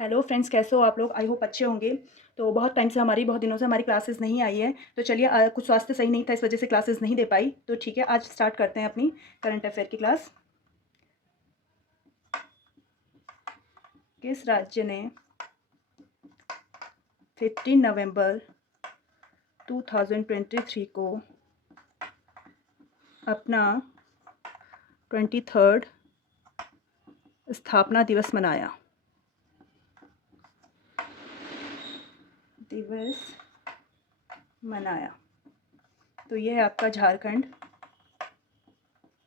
Hello friends, कैसे हो आप लोग? आई होप अच्छे होंगे। तो बहुत दिनों से हमारी क्लासेस नहीं आई है। तो चलिए, कुछ स्वास्थ्य सही नहीं था, इस वजह से क्लासेस नहीं दे पाई। तो ठीक है, आज स्टार्ट करते हैं अपनी करंट अफेयर की क्लास। किस राज्य ने 15 नवंबर 2023 को अपना 23rd स्थापना दिवस मनाया? दिवस मनाया। तो ये है आपका झारखंड।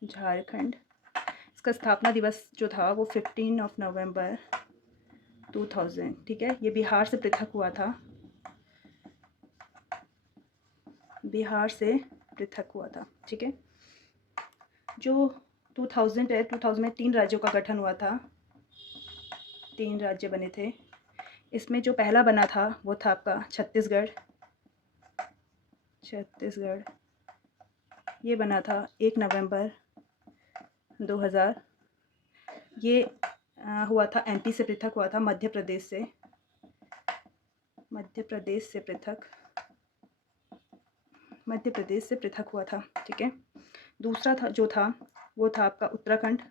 झारखंड इसका स्थापना दिवस जो था वो 15 ऑफ नवंबर 2000, ठीक है। ये बिहार से पृथक हुआ था। बिहार से पृथक हुआ था, ठीक है। जो 2000 है, 2000 में 3 राज्यों का गठन हुआ था। 3 राज्य बने थे। इसमें जो पहला बना था वो था आपका छत्तीसगढ़। छत्तीसगढ़ ये बना था 1 नवंबर 2000। ये हुआ था, एमपी से पृथक हुआ था, मध्य प्रदेश से। मध्य प्रदेश से पृथक मध्य प्रदेश से पृथक हुआ था, ठीक है। दूसरा था जो था वो था आपका उत्तराखंड।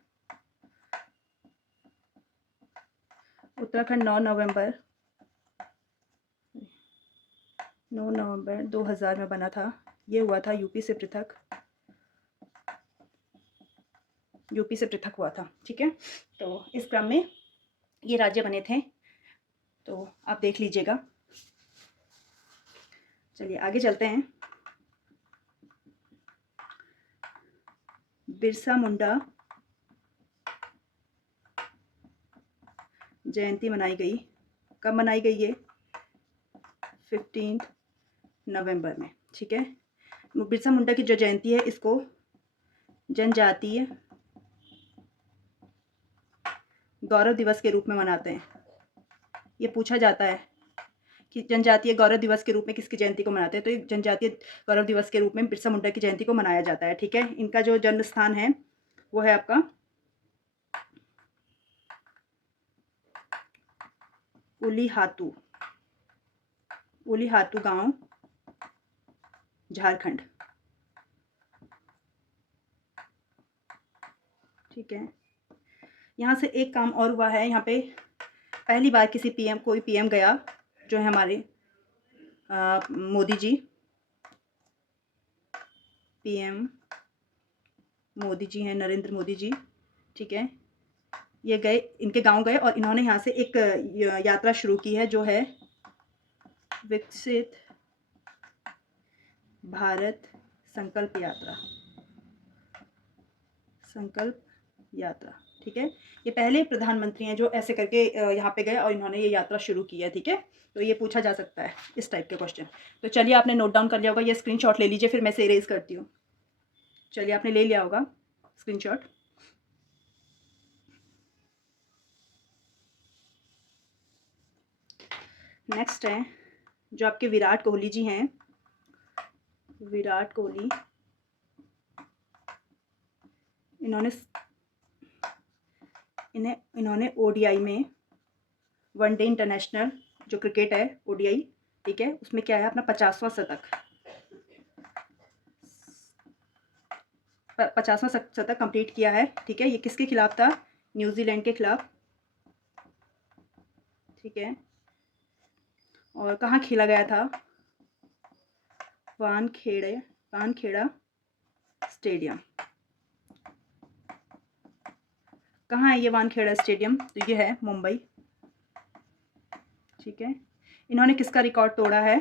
उत्तराखंड 9 नवंबर 2000 में बना था। ये हुआ था यूपी से पृथक। यूपी से पृथक हुआ था, ठीक है। तो इस क्रम में ये राज्य बने थे, तो आप देख लीजिएगा। चलिए आगे चलते हैं। बिरसा मुंडा जयंती मनाई गई। कब मनाई गई? ये 15 नवंबर में, ठीक है। बिरसा मुंडा की जो जयंती है, इसको जनजातीय गौरव दिवस के रूप में मनाते हैं। ये पूछा जाता है कि जनजातीय गौरव दिवस के रूप में किसकी जयंती को मनाते हैं, तो ये जनजातीय गौरव दिवस के रूप में बिरसा मुंडा की जयंती को मनाया जाता है, ठीक है। इनका जो जन्म स्थान है वो है आपका उलीहातू। उलीहातू गांव, झारखंड, ठीक है। यहाँ से एक काम और हुआ है। यहाँ पे पहली बार कोई पीएम गया, जो है हमारे मोदी जी। पीएम मोदी जी हैं, नरेंद्र मोदी जी, ठीक है। ये गए, इनके गांव गए और इन्होंने यहाँ से एक यात्रा शुरू की है, जो है विकसित भारत संकल्प यात्रा। संकल्प यात्रा, ठीक है। ये पहले प्रधानमंत्री हैं जो ऐसे करके यहाँ पे गए और इन्होंने ये यात्रा शुरू की है, ठीक है। तो ये पूछा जा सकता है, इस टाइप के क्वेश्चन। तो चलिए, आपने नोट डाउन कर लिया होगा, ये स्क्रीनशॉट ले लीजिए, फिर मैं से इरेज करती हूँ। चलिए, आपने ले लिया होगा स्क्रीनशॉट। नेक्स्ट है जो आपके विराट कोहली जी हैं। विराट कोहली, इन्होंने ओडीआई में, वनडे इंटरनेशनल जो क्रिकेट है, ओडीआई, ठीक है, उसमें क्या है अपना 50वां शतक। 50वां शतक कंप्लीट किया है, ठीक है। ये किसके खिलाफ था? न्यूजीलैंड के खिलाफ, ठीक है। और कहाँ खेला गया था? वानखेड़ा स्टेडियम। कहाँ है ये वानखेड़ा स्टेडियम? तो ये है मुंबई, ठीक है। इन्होंने किसका रिकॉर्ड तोड़ा है?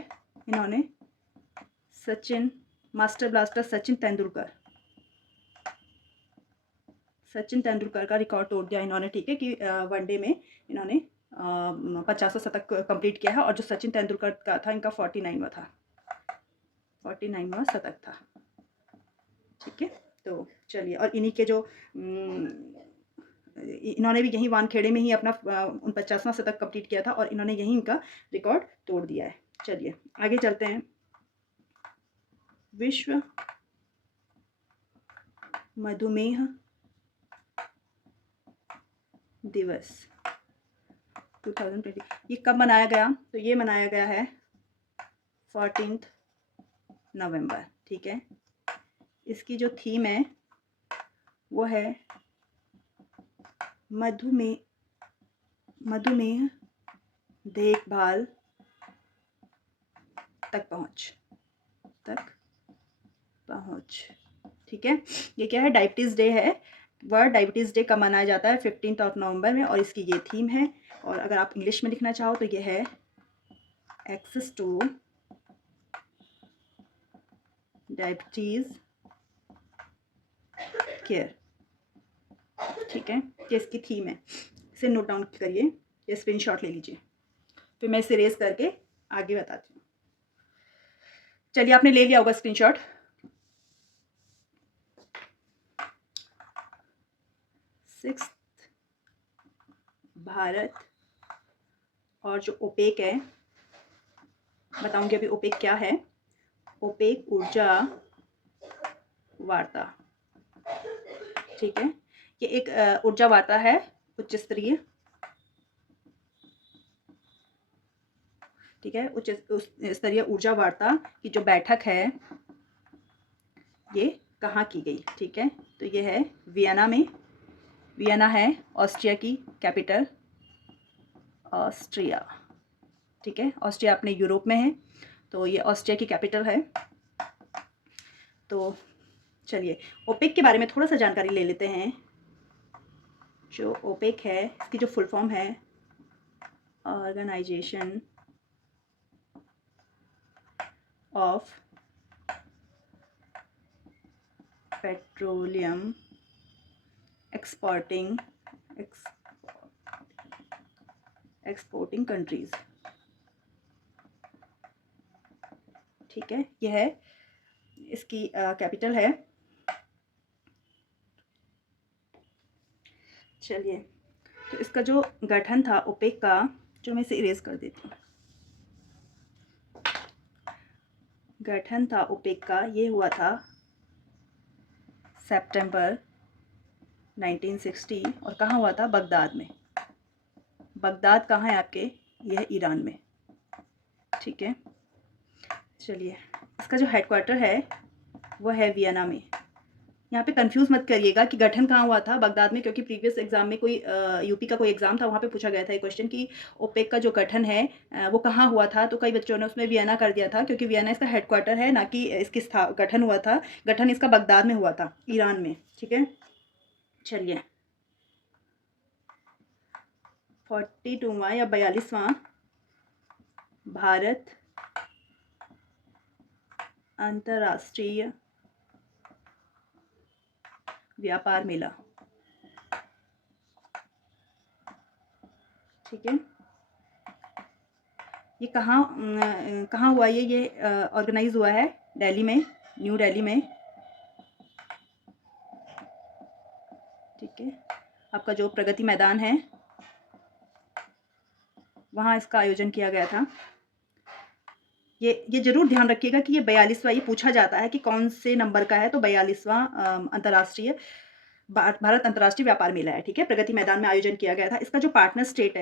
इन्होंने मास्टर ब्लास्टर सचिन तेंदुलकर का रिकॉर्ड तोड़ दिया इन्होंने, ठीक है, कि वनडे में इन्होंने 50वां शतक कंप्लीट किया है। और जो सचिन तेंदुलकर का था, इनका 49वां था, 49वां शतक था, ठीक है। तो चलिए, और इन्हीं के जो इन्होंने भी यहीं वानखेड़े में ही अपना 49वां शतक कंप्लीट किया था और इन्होंने यहीं इनका रिकॉर्ड तोड़ दिया है। चलिए आगे चलते हैं। विश्व मधुमेह दिवस 2020। ये कब मनाया गया? तो ये मनाया गया है 14 नवंबर, ठीक है। इसकी जो थीम है वो है मधुमेह देखभाल तक पहुँच, ठीक है। ये क्या है? डायबिटीज़ डे है। वर्ल्ड डायबिटीज़ डे कब मनाया जाता है? 15 नवंबर में, और इसकी ये थीम है। और अगर आप इंग्लिश में लिखना चाहो तो ये है एक्सेस टू डायबिटीज़ केयर, ठीक है। ये इसकी थीम है, इसे नोट डाउन करिए, ये स्क्रीनशॉट ले लीजिए, फिर मैं इसे रेज करके आगे बताती हूँ। चलिए, आपने ले लिया होगा स्क्रीनशॉट। सिक्स्थ, भारत और जो ओपेक है, बताऊंगी अभी ओपेक क्या है। ओपेक ऊर्जा वार्ता, ठीक है। ये एक ऊर्जा वार्ता है, उच्च स्तरीय, ठीक है। उच्च स्तरीय ऊर्जा वार्ता की जो बैठक है ये कहाँ की गई, ठीक है। तो ये है वियना में। वियना है ऑस्ट्रिया की कैपिटल, ऑस्ट्रिया, ठीक है। ऑस्ट्रिया अपने यूरोप में है, तो ये ऑस्ट्रिया की कैपिटल है। तो चलिए ओपेक के बारे में थोड़ा सा जानकारी ले लेते हैं। जो ओपेक है, इसकी जो फुल फॉर्म है organisation of petroleum exporting countries, ठीक है। यह है, इसकी कैपिटल है। चलिए, तो इसका जो गठन था ओपेक का, जो मैं इसे इरेज कर देती हूँ। गठन था ओपेक का, ये हुआ था सितंबर 1960, और कहाँ हुआ था? बगदाद में। बगदाद कहाँ है आपके? यह ईरान में, ठीक है। चलिए, इसका जो हेडक्वार्टर है वो है वियना में। यहाँ पे कंफ्यूज मत करिएगा कि गठन कहाँ हुआ था बगदाद में, क्योंकि प्रीवियस एग्जाम में कोई यूपी का कोई एग्जाम था, वहाँ पे पूछा गया था ये क्वेश्चन कि ओपेक का जो गठन है वो कहाँ हुआ था। तो कई बच्चों ने उसमें वियना कर दिया था, क्योंकि वियना इसका हेडक्वार्टर है, ना कि इसकी गठन हुआ था। गठन इसका बगदाद में हुआ था, ईरान में, ठीक है। चलिए, 42वां या 42वां भारत अंतर्राष्ट्रीय व्यापार मेला, ठीक है। ये कहाँ हुआ? ये ऑर्गेनाइज हुआ है दिल्ली में, न्यू दिल्ली में, ठीक है। आपका जो प्रगति मैदान है वहाँ इसका आयोजन किया गया था। ये जरूर ध्यान रखिएगा कि ये 42वां, ये पूछा जाता है कि कौन से नंबर का है, तो 42वां अंतर्राष्ट्रीय भारत अंतर्राष्ट्रीय व्यापार मेला है, ठीक है। प्रगति मैदान में आयोजन किया गया था। इसका जो पार्टनर स्टेट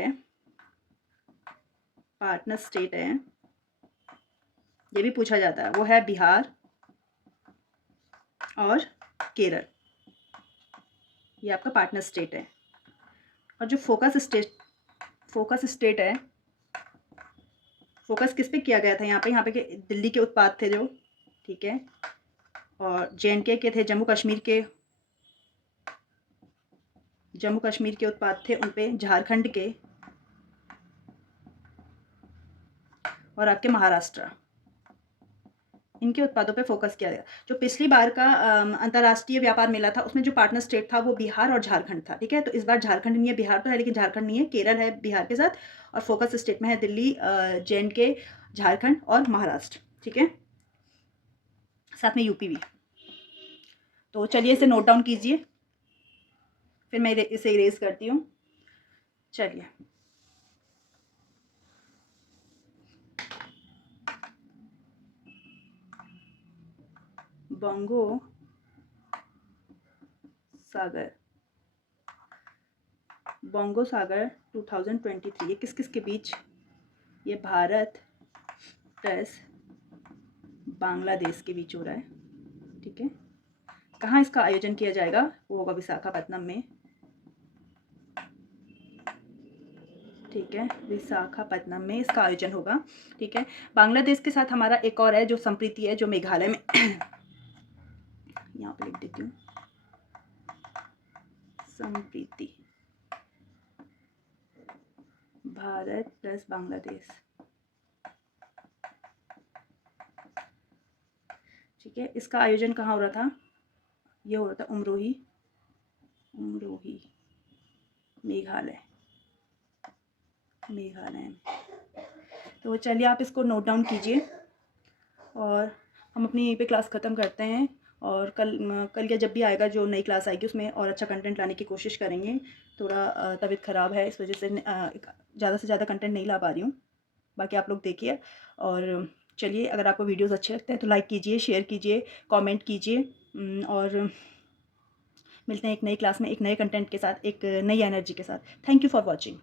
है, ये भी पूछा जाता है, वो है बिहार और केरल। ये आपका पार्टनर स्टेट है। और जो फोकस स्टेट है, फोकस किस पे किया गया था? यहाँ पे दिल्ली के उत्पाद थे जो, ठीक है। और JNK के थे, जम्मू कश्मीर के उत्पाद थे उन पे, झारखंड के, और आपके महाराष्ट्र, इनके उत्पादों पे फोकस किया गया। जो पिछली बार का अंतर्राष्ट्रीय व्यापार मेला था, उसमें जो पार्टनर स्टेट था वो बिहार और झारखंड था, ठीक है। तो इस बार झारखंड नहीं है, बिहार तो है लेकिन झारखंड नहीं है, केरल है बिहार के साथ, और फोकस स्टेट में है दिल्ली, JNK, झारखंड और महाराष्ट्र, ठीक है, साथ में यूपी भी। तो चलिए इसे नोट डाउन कीजिए, फिर मैं इसे इरेज करती हूँ। चलिए, बंगो सागर बोंगो सागर 2023, ये किस किस के बीच? ये भारत प्लस बांग्लादेश के बीच हो रहा है, ठीक है। कहाँ इसका आयोजन किया जाएगा? वो होगा विशाखापत्तनम में, ठीक है, विशाखापत्तनम में इसका आयोजन होगा, ठीक है। बांग्लादेश के साथ हमारा एक और है जो संप्रीति है, जो मेघालय में यहाँ पे लिख देती हूँ, संप्रीति, भारत प्लस बांग्लादेश, ठीक है। इसका आयोजन कहाँ हो रहा था? ये हो रहा था उमरोही, मेघालय में। तो चलिए आप इसको नोट डाउन कीजिए और हम अपनी यहीं पे क्लास ख़त्म करते हैं। और कल या जब भी आएगा जो नई क्लास आएगी उसमें और अच्छा कंटेंट लाने की कोशिश करेंगे। थोड़ा तबीयत ख़राब है, इस वजह से ज़्यादा से ज़्यादा कंटेंट नहीं ला पा रही हूँ। बाकी आप लोग देखिए और चलिए, अगर आपको वीडियोस अच्छे लगते हैं तो लाइक कीजिए, शेयर कीजिए, कमेंट कीजिए और मिलते हैं एक नई क्लास में एक नए कंटेंट के साथ, एक नई एनर्जी के साथ। Thank you for watching.